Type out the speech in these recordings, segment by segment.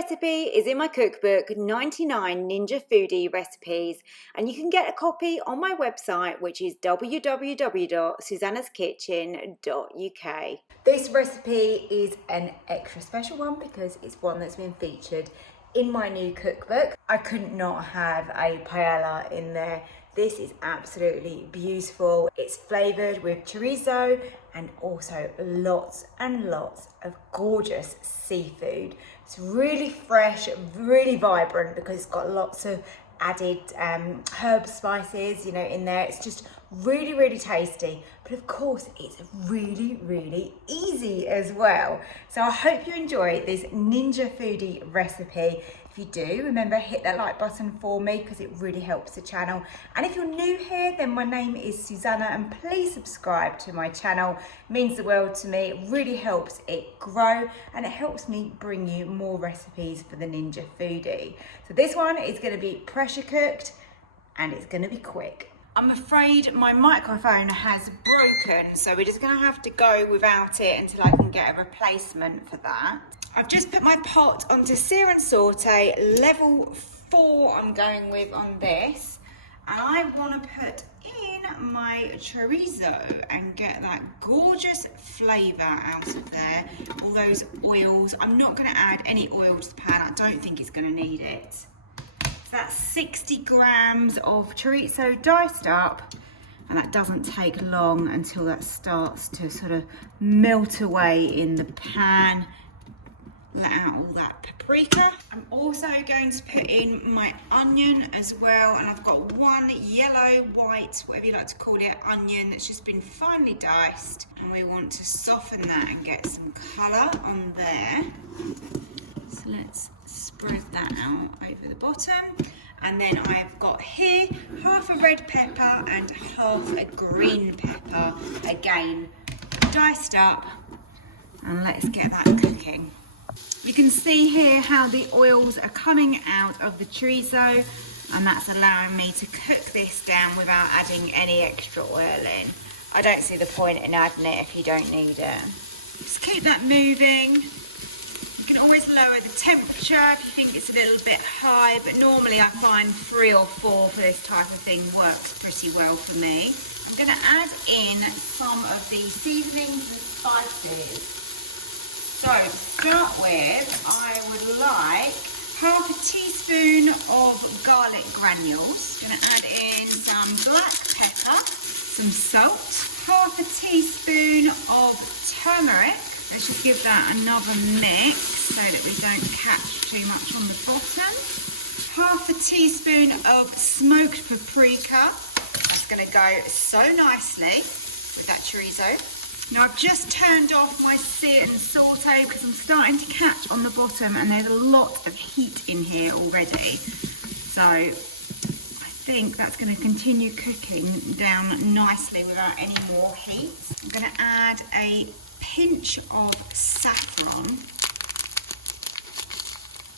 recipe is in my cookbook, 99 Ninja Foodi Recipes, and you can get a copy on my website, which is www.susannahskitchen.uk. This recipe is an extra special one because it's one that's been featured in my new cookbook. I couldn't not have a paella in there. This is absolutely beautiful. It's flavoured with chorizo and also lots and lots of gorgeous seafood. It's really fresh, really vibrant because it's got lots of added herb spices, you know, in there. It's just really, really tasty. But of course, it's really, really easy as well. So I hope you enjoy this Ninja Foodi recipe. If you do, remember, hit that like button for me because it really helps the channel. And if you're new here, then my name is Susannah, and please subscribe to my channel. It means the world to me. It really helps it grow and it helps me bring you more recipes for the Ninja Foodi. So this one is going to be pressure cooked and it's going to be quick. I'm afraid my microphone has broken, so we're just going to have to go without it until I can get a replacement for that. I've just put my pot onto sear and saute, level 4 I'm going with on this, and I want to put in my chorizo and get that gorgeous flavour out of there, all those oils. I'm not going to add any oil to the pan, I don't think it's going to need it. So that's 60 grams of chorizo diced up, and that doesn't take long until that starts to sort of melt away in the pan. Let out all that paprika. I'm also going to put in my onion as well, and I've got one yellow, white, whatever you like to call it, onion that's just been finely diced, and we want to soften that and get some colour on there. So let's spread that out over the bottom. And then I've got here half a red pepper and half a green pepper, again diced up, and let's get that cooking. You can see here how the oils are coming out of the chorizo, and that's allowing me to cook this down without adding any extra oil in. I don't see the point in adding it if you don't need it. Just keep that moving. You can always lower the temperature if you think it's a little bit high, but normally I find 3 or 4 for this type of thing works pretty well for me. I'm going to add in some of the seasonings and spices. So to start with, I would like half a teaspoon of garlic granules. I'm going to add in some black pepper, some salt, half a teaspoon of turmeric. Let's just give that another mix so that we don't catch too much on the bottom. Half a teaspoon of smoked paprika. That's going to go so nicely with that chorizo. Now I've just turned off my sear and saute because I'm starting to catch on the bottom, and there's a lot of heat in here already. So I think that's going to continue cooking down nicely without any more heat. I'm going to add a pinch of saffron.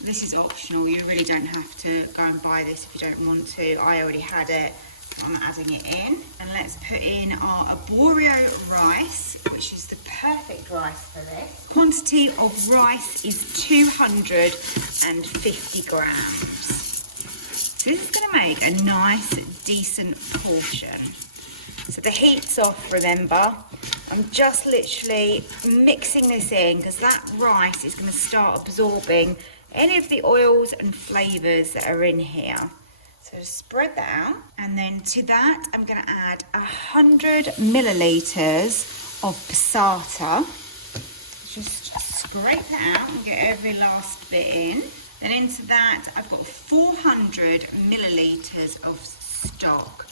This is optional, you really don't have to go and buy this if you don't want to. I already had it. I'm adding it in, and let's put in our arborio rice, which is the perfect rice for this. Quantity of rice is 250 grams. So this is going to make a nice, decent portion. So the heat's off, remember. I'm just literally mixing this in because that rice is going to start absorbing any of the oils and flavours that are in here. So spread that out, and then to that I'm going to add 100 millilitres of passata. Just scrape that out and get every last bit in. Then into that I've got 400 millilitres of stock.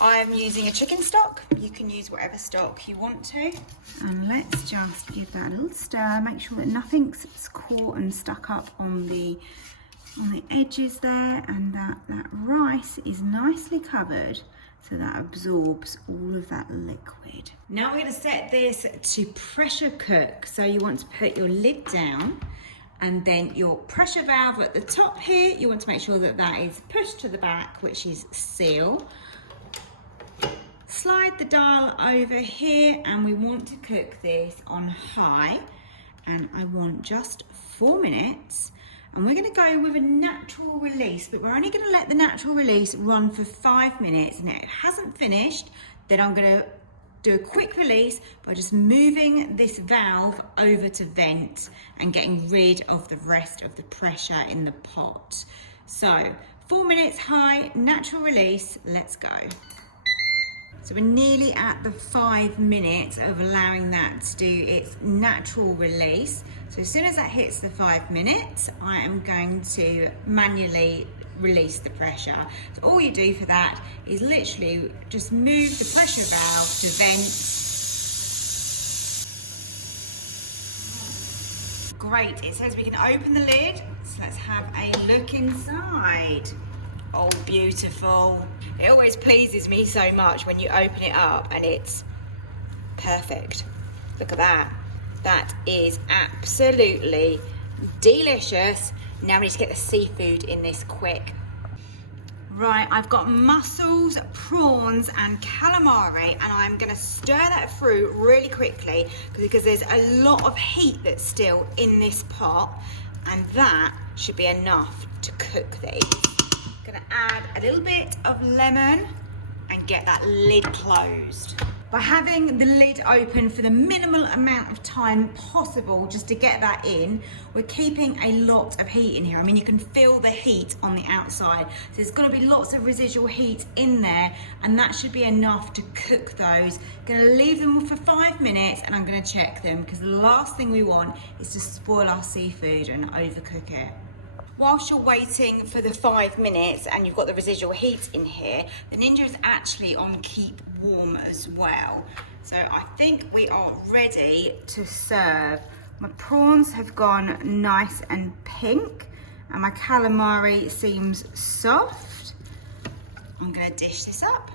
I am using a chicken stock. You can use whatever stock you want to. And let's just give that a little stir. Make sure that nothing's caught and stuck up on the edges there, and that rice is nicely covered so that absorbs all of that liquid. Now we're going to set this to pressure cook. So you want to put your lid down, and then your pressure valve at the top here, you want to make sure that that is pushed to the back, which is seal. Slide the dial over here, and we want to cook this on high, and I want just 4 minutes. And we're going to go with a natural release, but we're only going to let the natural release run for 5 minutes. And if it hasn't finished, then I'm going to do a quick release by just moving this valve over to vent and getting rid of the rest of the pressure in the pot. So 4 minutes high, natural release, let's go. So we're nearly at the 5 minutes of allowing that to do its natural release. So as soon as that hits the 5 minutes, I am going to manually release the pressure. So all you do for that is literally just move the pressure valve to vent. Great, it says we can open the lid. So let's have a look inside. Oh, beautiful. It always pleases me so much when you open it up and it's perfect. Look at that. That is absolutely delicious. Now we need to get the seafood in this quick. Right, I've got mussels, prawns and calamari, and I'm gonna stir that through really quickly because there's a lot of heat that's still in this pot, and that should be enough to cook these. Gonna add a little bit of lemon and get that lid closed. By having the lid open for the minimal amount of time possible just to get that in, we're keeping a lot of heat in here. I mean, you can feel the heat on the outside. So there's gonna be lots of residual heat in there, and that should be enough to cook those. Gonna leave them for 5 minutes and I'm gonna check them, because the last thing we want is to spoil our seafood and overcook it. Whilst you're waiting for the 5 minutes and you've got the residual heat in here, the Ninja is actually on keep warm as well. So I think we are ready to serve. My prawns have gone nice and pink and my calamari seems soft. I'm gonna dish this up.